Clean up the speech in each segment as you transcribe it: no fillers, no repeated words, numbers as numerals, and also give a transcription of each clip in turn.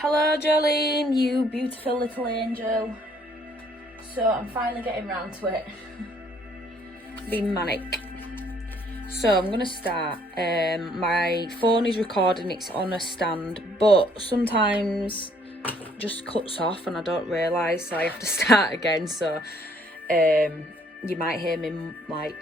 Hello Jolene, you beautiful little angel. So I'm finally getting round to it. Been manic. So I'm gonna start. My phone is recording, it's on a stand, but sometimes it just cuts off and I don't realise, so I have to start again. So you might hear me like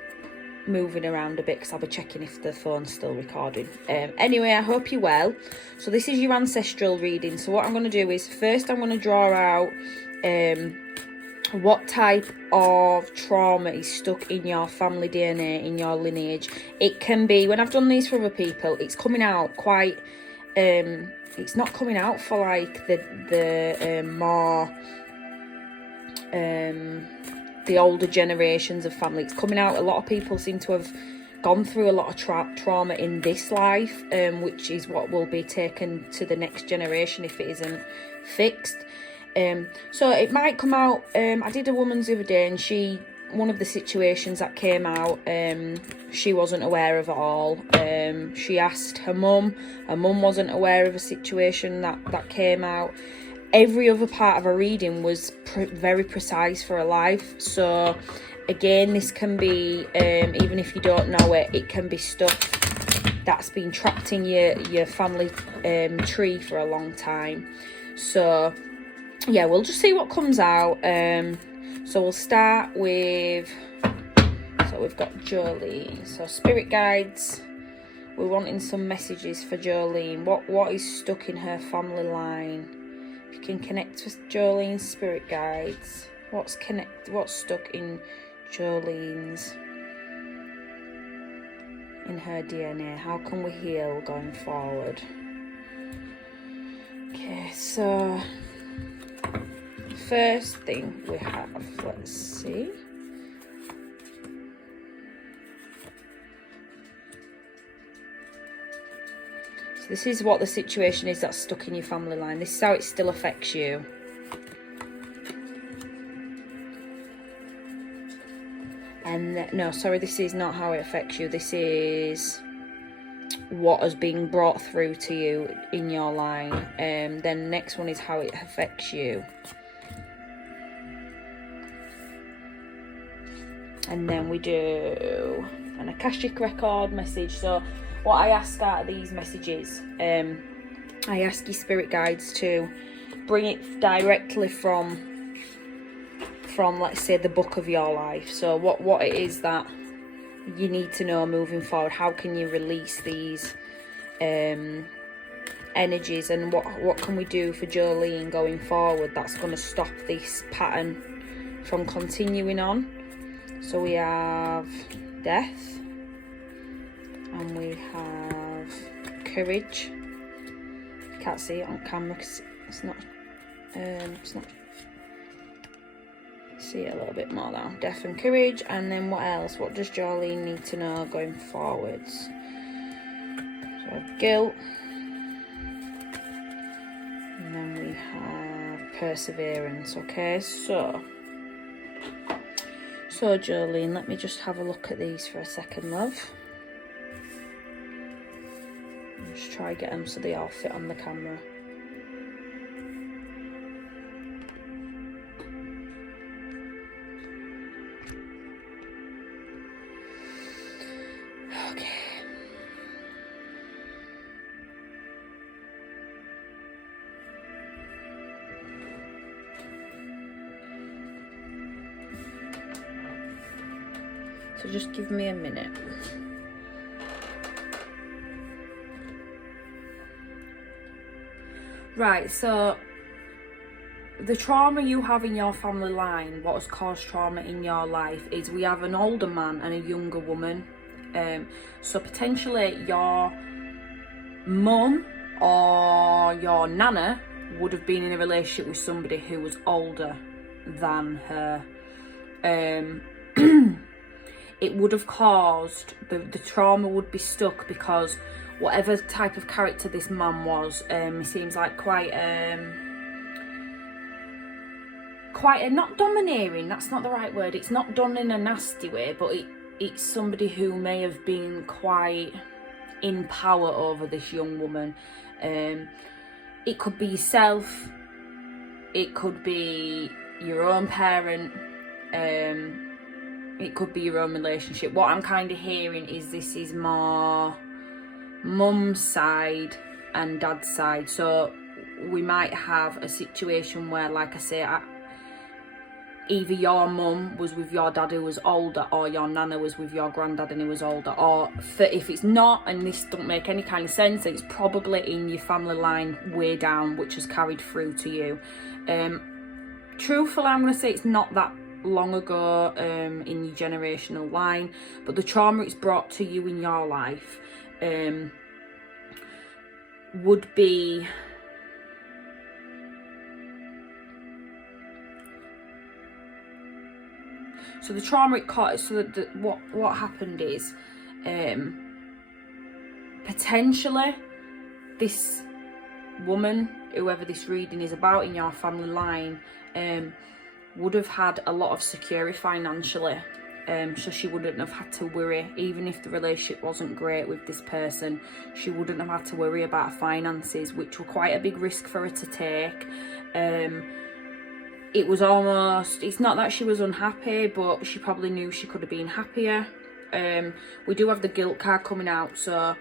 moving around a bit because I'll be checking if the phone's still recording. Anyway, I hope you're well. So this is your ancestral reading. So what I'm going to do is first I'm going to draw out what type of trauma is stuck in your family DNA, in your lineage. It can be, when I've done these for other people, it's coming out quite it's not coming out for like the more the older generations of family. It's coming out, a lot of people seem to have gone through a lot of trauma in this life, which is what will be taken to the next generation if it isn't fixed. So it might come out. I did a woman's the other day, and one of the situations that came out, she wasn't aware of it all. She asked her mum wasn't aware of a situation that came out. Every other part of her reading was very precise for her life. So again, this can be, even if you don't know it, it can be stuff that's been trapped in your family tree for a long time. So yeah, we'll just see what comes out. So we'll start with, so we've got Jolene. So spirit guides, we're wanting some messages for Jolene. What is stuck in her family line? You can connect with Jolene's spirit guides. What's stuck in Jolene's, in her DNA? How can we heal going forward? Okay, so first thing we have, let's see. This is what the situation is that's stuck in your family line. This is how it still affects you. And no, sorry, this is not how it affects you. This is what has been brought through to you in your line. Then the next one is how it affects you. And then we do an Akashic record message. So what I ask out of these messages, I ask your spirit guides to bring it directly from let's say the book of your life. So what it is that you need to know moving forward. How can you release these energies, and what can we do for Jolene going forward that's going to stop this pattern from continuing on? So we have death, and we have courage. You can't see it on camera because it's not see it a little bit more now. Death and courage. And then what else? What does Jolene need to know going forwards? So guilt, and then we have perseverance. Okay, so Jolene, let me just have a look at these for a second, love. Just try get them so they all fit on the camera. Okay. So just give me a minute. Right, so the trauma you have in your family line, what has caused trauma in your life, is we have an older man and a younger woman. So potentially your mum or your nana would have been in a relationship with somebody who was older than her. It would have caused, the trauma would be stuck because whatever type of character this man was, he seems like quite not domineering, that's not the right word, it's not done in a nasty way, but it's somebody who may have been quite in power over this young woman. it could be yourself, it could be your own parent, it could be your own relationship. What I'm kind of hearing is this is more mum's side and dad's side. So we might have a situation where, like I say, either your mum was with your dad who was older, or your nana was with your granddad and he was older, or if it's not, and this don't make any kind of sense, it's probably in your family line way down, which has carried through to you. Truthfully, I'm going to say it's not that long ago in your generational line, but the trauma it's brought to you in your life would be so the trauma it caught. So what happened is potentially this woman, whoever this reading is about in your family line, would have had a lot of security financially, so she wouldn't have had to worry. Even if the relationship wasn't great with this person, she wouldn't have had to worry about finances, which were quite a big risk for her to take. It was almost, it's not that she was unhappy, but she probably knew she could have been happier. We do have the guilt card coming out, so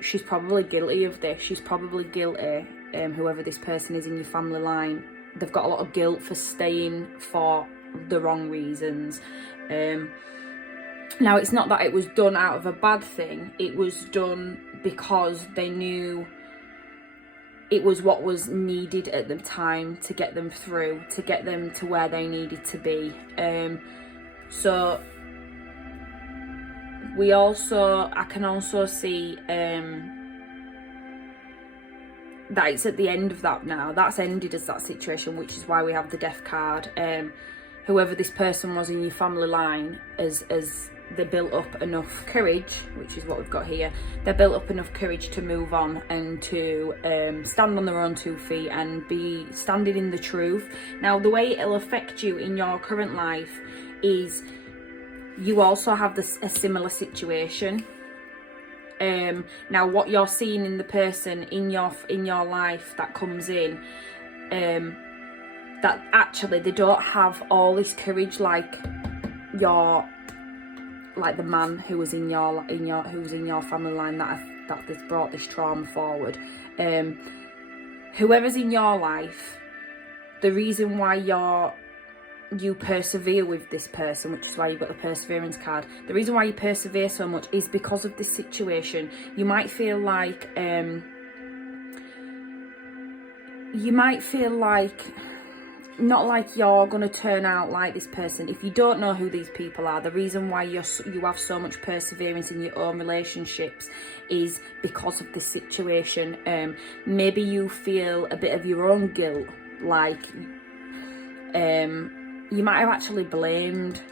she's probably guilty of this. She's probably guilty, whoever this person is in your family line. They've got a lot of guilt for staying for the wrong reasons. Now, it's not that it was done out of a bad thing. It was done because they knew it was what was needed at the time to get them through, to get them to where they needed to be. So I can also see that it's at the end of that now. That's ended as that situation, which is why we have the death card. Whoever this person was in your family line, as they built up enough courage, which is what we've got here, they built up enough courage to move on and to stand on their own 2 feet and be standing in the truth. Now, the way it'll affect you in your current life is you also have a similar situation. Now, what you're seeing in the person in your life that comes in, that actually they don't have all this courage like the man who was in your family line that has brought this trauma forward. Whoever's in your life, the reason why you persevere with this person, which is why you've got the perseverance card, the reason why you persevere so much is because of this situation. You might feel like not like you're going to turn out like this person. If you don't know who these people are, the reason why you have so much perseverance in your own relationships is because of this situation. Maybe you feel a bit of your own guilt, like you might have actually blamed.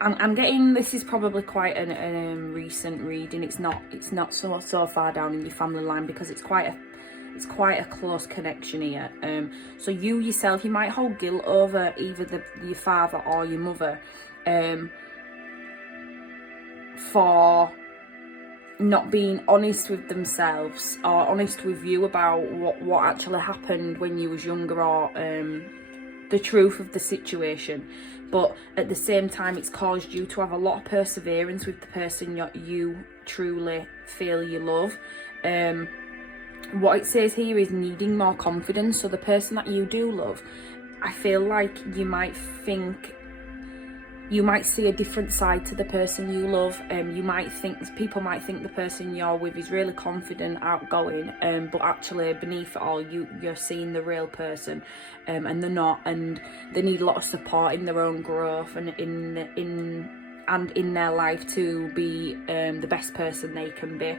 I'm getting, this is probably quite a recent reading. It's not so far down in your family line, because it's quite a close connection here. So you yourself, you might hold guilt over either your father or your mother for not being honest with themselves or honest with you about what actually happened when you was younger, or the truth of the situation. But at the same time, it's caused you to have a lot of perseverance with the person you truly feel you love. What it says here is needing more confidence. So the person that you do love, I feel like you might see a different side to the person you love. People might think the person you're with is really confident, outgoing, but actually beneath it all, you're seeing the real person, and they're not, and they need a lot of support in their own growth and in their life to be the best person they can be.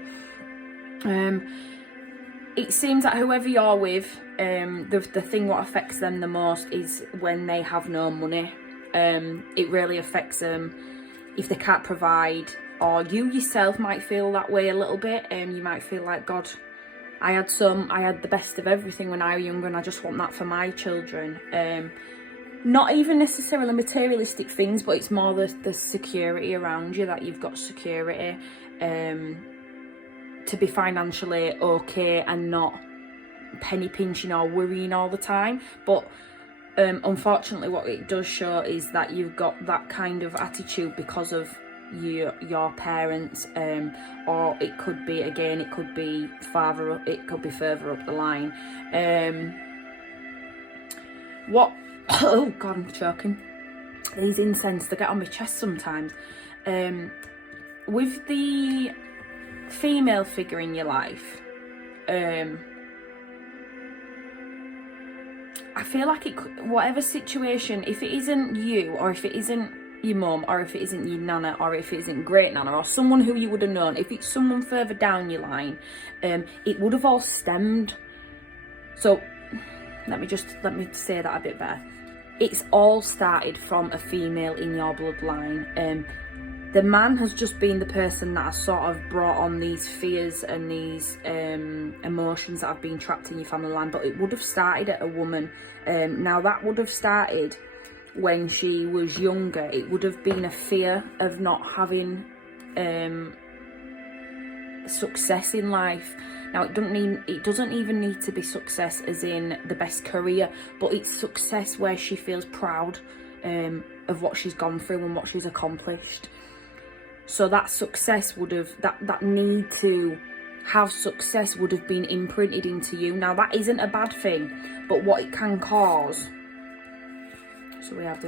It seems that whoever you're with, the thing what affects them the most is when they have no money. It really affects them if they can't provide, or you yourself might feel that way a little bit. You might feel like, God, I had the best of everything when I was younger, and I just want that for my children. Not even necessarily materialistic things, but it's more the security around you, that you've got security, to be financially okay and not penny pinching or worrying all the time. But unfortunately what it does show is that you've got that kind of attitude because of your parents, or it could be, again, it could be further up the line. Oh god, I'm choking. These incense, they get on my chest sometimes. With the female figure in your life, I feel like whatever situation, if it isn't you, or if it isn't your mum, or if it isn't your nana, or if it isn't great nana, or someone who you would have known, if it's someone further down your line, it would have all stemmed. So let me say that a bit better. It's all started from a female in your bloodline. The man has just been the person that has sort of brought on these fears and these emotions that have been trapped in your family line, but it would have started at a woman. Now that would have started when she was younger. It would have been a fear of not having success in life. Now it doesn't even need to be success as in the best career, but it's success where she feels proud of what she's gone through and what she's accomplished. So that success would have, that need to have success would have been imprinted into you. Now that isn't a bad thing, but what it can cause, so we have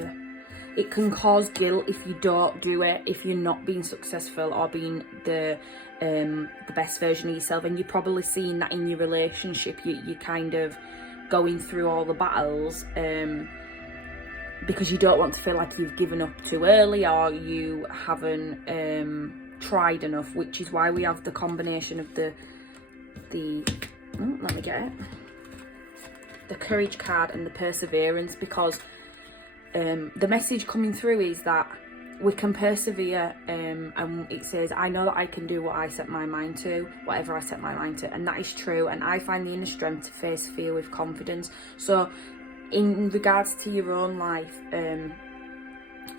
it can cause guilt if you don't do it, if you're not being successful or being the best version of yourself. And you're probably seeing that in your relationship. You're kind of going through all the battles because you don't want to feel like you've given up too early, or you haven't tried enough, which is why we have the combination of the let me get it, the courage card and the perseverance, because the message coming through is that we can persevere, and it says, I know that I can do what I set my mind to, whatever I set my mind to, and that is true. And I find the inner strength to face fear with confidence. So in regards to your own life,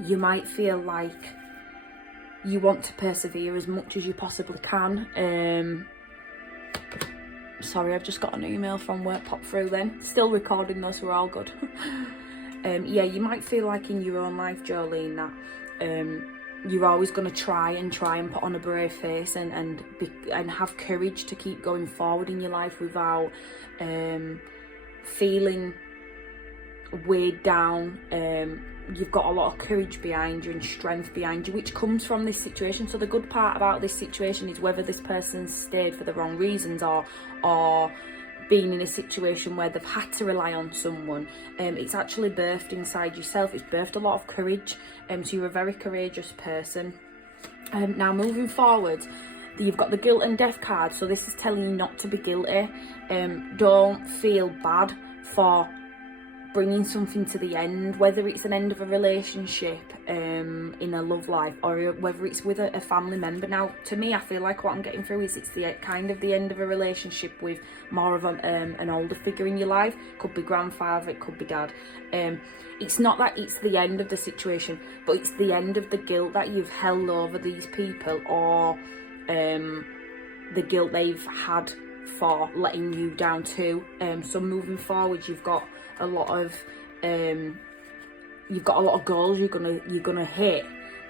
you might feel like you want to persevere as much as you possibly can. Sorry, I've just got an email from work pop through then. Still recording though, so we're all good. Yeah, you might feel like in your own life, Jolene, that you're always going to try and put on a brave face and have courage to keep going forward in your life without feeling weighed down. You've got a lot of courage behind you and strength behind you, which comes from this situation. So the good part about this situation is whether this person's stayed for the wrong reasons or being in a situation where they've had to rely on someone, it's actually birthed inside yourself. It's birthed a lot of courage, so you're a very courageous person. Now moving forward, you've got the guilt and death card, so this is telling you not to be guilty. Don't feel bad for bringing something to the end, whether it's an end of a relationship in a love life, or whether it's with a family member. Now to me, I feel like what I'm getting through is it's the kind of the end of a relationship with more of an older figure in your life. Could be grandfather, it could be dad. It's not that it's the end of the situation, but it's the end of the guilt that you've held over these people, or the guilt they've had for letting you down too. So moving forward, you've got a lot of goals you're gonna hit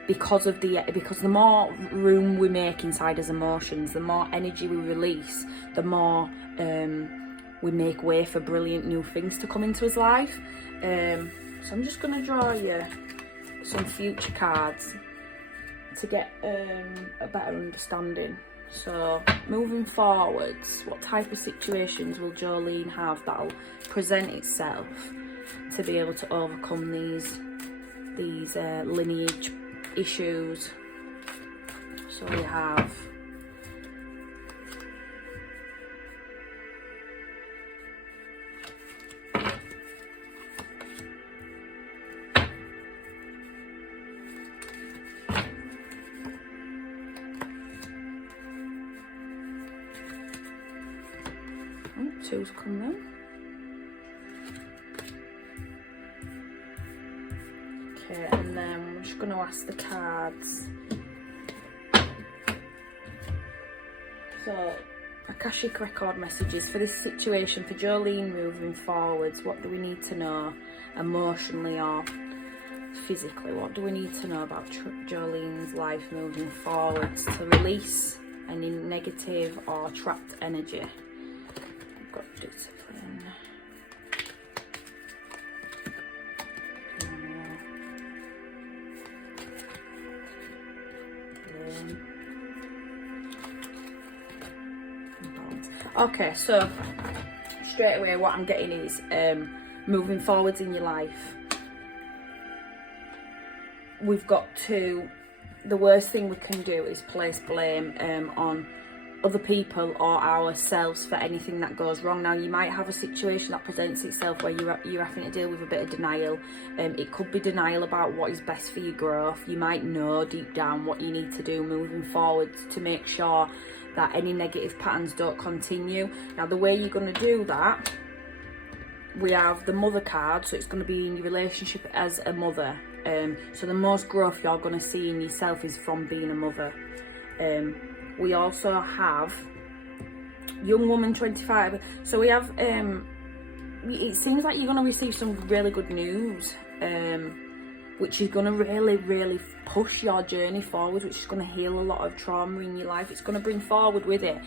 because the more room we make inside as emotions, the more energy we release, the more we make way for brilliant new things to come into his life. So I'm just gonna draw you some future cards to get a better understanding. So moving forwards, what type of situations will Jolene have that'll present itself to be able to overcome these lineage issues? So we have two's coming. Okay, and then I'm just going to ask the cards. So Akashic record messages for this situation, for Jolene moving forwards. What do we need to know emotionally or physically? What do we need to know about Jolene's life moving forwards to release any negative or trapped energy? I've got discipline. Okay, so straight away what I'm getting is moving forwards in your life. We've got to, the worst thing we can do is place blame on other people or ourselves for anything that goes wrong. Now, you might have a situation that presents itself where you're having to deal with a bit of denial. It could be denial about what is best for your growth. You might know deep down what you need to do moving forward to make sure that any negative patterns don't continue. Now, the way you're going to do that, we have the mother card, so it's going to be in your relationship as a mother. So the most growth you're going to see in yourself is from being a mother. We also have young woman 25. So we have, it seems like you're going to receive some really good news, which is going to really push your journey forward, which is going to heal a lot of trauma in your life. It's going to bring forward with it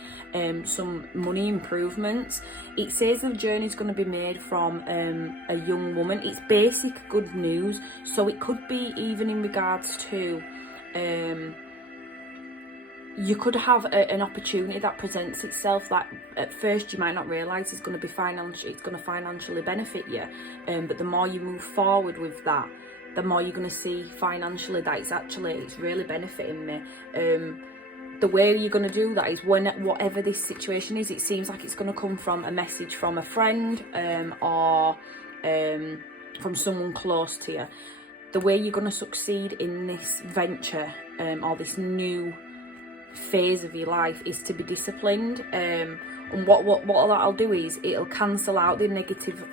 some money improvements. It says the journey is going to be made from a young woman. It's basic good news, so it could be even in regards to you could have an opportunity that presents itself that at first you might not realise is going to be it's going to financially benefit you, but the more you move forward with that, the more you're going to see financially that it's really benefiting me. The way you're going to do that is whatever this situation is, it seems like it's going to come from a message from a friend or from someone close to you. The way you're going to succeed in this venture or this new phase of your life is to be disciplined, and what that'll do is it'll cancel out the negative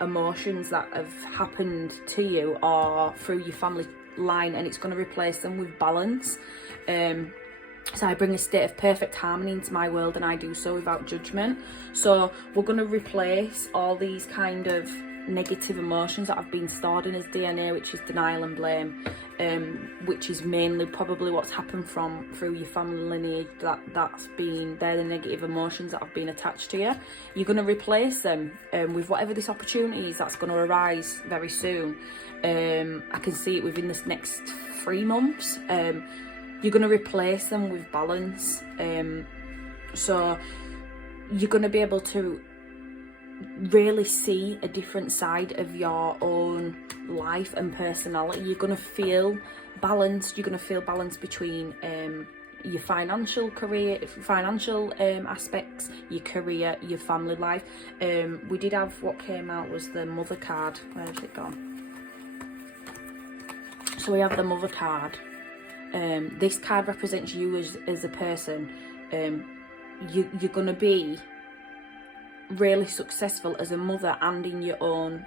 emotions that have happened to you or through your family line, and it's going to replace them with balance. So I bring a state of perfect harmony into my world, and I do so without judgment. So we're going to replace all these kind of negative emotions that have been stored in his DNA, which is denial and blame, which is mainly probably what's happened through your family lineage. They're the negative emotions that have been attached to you. You're going to replace them with whatever this opportunity is that's going to arise very soon. I can see it within this next 3 months. You're going to replace them with balance. So you're going to be able to really see a different side of your own life and personality. You're going to feel balanced. You're going to feel balance between your financial aspects, your career, your family life. We did have, what came out was the mother card. Where's it gone? So we have the mother card. This card represents you as a person. You're going to be really successful as a mother and in your own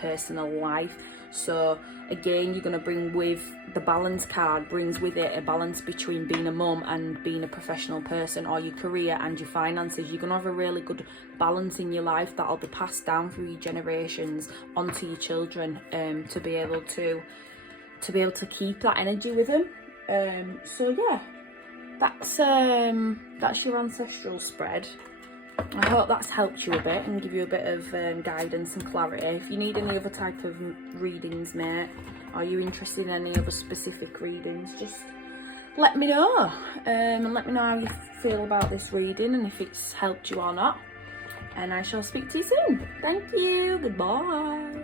personal life. So again, you're going to bring with the balance card, brings with it a balance between being a mum and being a professional person, or your career and your finances. You're going to have a really good balance in your life that'll be passed down through your generations onto your children, to be able to keep that energy with them. So yeah, that's your ancestral spread. I hope that's helped you a bit and give you a bit of guidance and clarity. If you need any other type of readings, mate, or you're interested in any other specific readings, just let me know, and let me know how you feel about this reading and if it's helped you or not. And I shall speak to you soon. Thank you. Goodbye.